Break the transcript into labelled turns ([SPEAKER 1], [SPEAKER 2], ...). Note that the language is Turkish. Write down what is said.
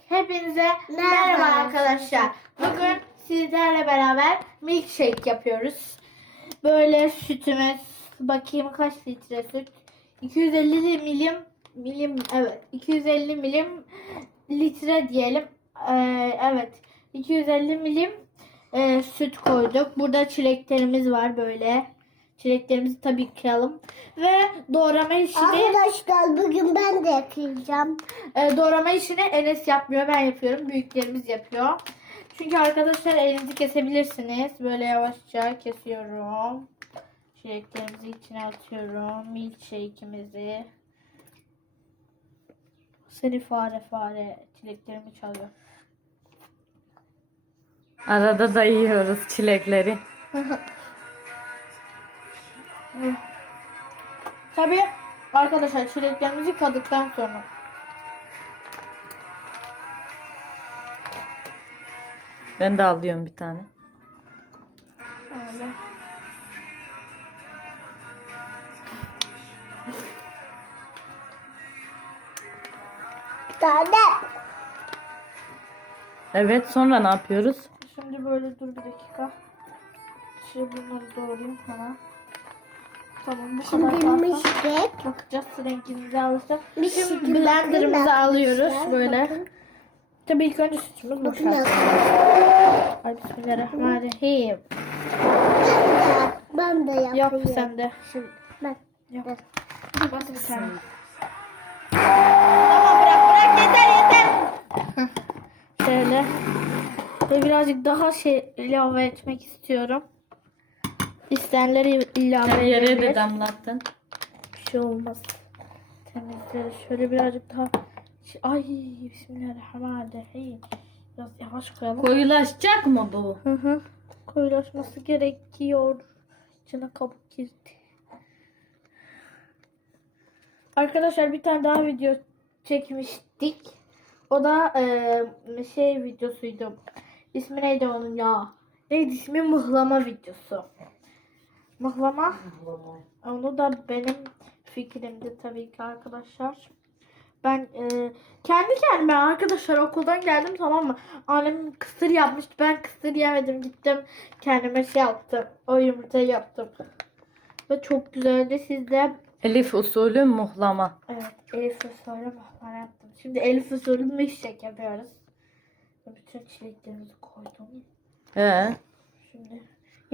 [SPEAKER 1] Hepinize merhaba arkadaşlar. Bugün sizlerle beraber milkshake yapıyoruz. Böyle sütümüz, bakayım kaç litre süt? 250 milim evet 250 milim litre diyelim. Evet 250 milim süt koyduk. Burada çileklerimiz var böyle. Çileklerimizi tabii kıralım. Ve doğrama işini...
[SPEAKER 2] Arkadaşlar bugün ben de yapacağım.
[SPEAKER 1] Doğrama işini Enes yapmıyor. Ben yapıyorum. Büyüklerimiz yapıyor. Çünkü arkadaşlar elinizi kesebilirsiniz. Böyle yavaşça kesiyorum. Çileklerimizi içine atıyorum. Milkshake'imizi. Seni fare çileklerimi çalıyor.
[SPEAKER 3] Arada da yiyoruz çilekleri.
[SPEAKER 1] Tabii arkadaşlar çileklerimizi yıkadıktan sonra.
[SPEAKER 3] Ben de alıyorum bir tane.
[SPEAKER 1] Öyle.
[SPEAKER 2] Tane.
[SPEAKER 3] Evet, sonra ne yapıyoruz?
[SPEAKER 1] Şimdi böyle dur bir dakika. Şimdi bunları doğrayayım hemen. Tamam bu kadar
[SPEAKER 2] Şimdi
[SPEAKER 1] fazla.
[SPEAKER 2] milkshake.
[SPEAKER 1] Bakacağız rengimize alırsa.
[SPEAKER 2] Bir
[SPEAKER 1] Şimdi
[SPEAKER 2] şey
[SPEAKER 1] blenderımızı
[SPEAKER 2] bakın
[SPEAKER 1] alıyoruz
[SPEAKER 2] arkadaşlar,
[SPEAKER 1] böyle.
[SPEAKER 2] bakın.
[SPEAKER 1] Tabii ilk önce sütümüzü
[SPEAKER 2] Bakın
[SPEAKER 1] boşaltıyoruz.
[SPEAKER 2] arkadaşlar.
[SPEAKER 1] Ay bismillahirrahmanirrahim.
[SPEAKER 2] Ben de yapayım.
[SPEAKER 1] Yap sen de.
[SPEAKER 2] Şimdi ben.
[SPEAKER 1] Yap.
[SPEAKER 2] Ben.
[SPEAKER 1] Bas bir tane. Tamam bırak yeter. Heh. Şöyle. Ve birazcık daha ilave etmek istiyorum. İsteyenleri ilave
[SPEAKER 3] Her yere
[SPEAKER 1] edebilir.
[SPEAKER 3] de damlattın.
[SPEAKER 1] Bir şey olmaz. Temizleriz. Şöyle birazcık daha. Ay bismillahirrahmanirrahim. Biraz yavaş koyalım.
[SPEAKER 3] Koyulaşacak mı bu?
[SPEAKER 1] Hı hı. Koyulaşması gerekiyor. İçine kabuk girdi. Arkadaşlar bir tane daha video çekmiştik. O da videosuydu. İsmi neydi onun ya? Neydi ismi? Mıhlama videosu. Mıhlama. Onu da benim fikrimdi tabii ki arkadaşlar. Ben kendi kendime arkadaşlar okuldan geldim, tamam mı? Annem kısır yapmıştı. Ben kısır yemedim. Gittim kendime yaptım. O yumurtayı yaptım. Ve çok güzeldi. Siz de
[SPEAKER 3] Elif usulü muhlama.
[SPEAKER 1] evet, Elif usulü muhlama yaptım. Şimdi Elif usulü milkshake yapıyoruz. Bütün çileklerimizi koydum.
[SPEAKER 3] He.
[SPEAKER 1] Şimdi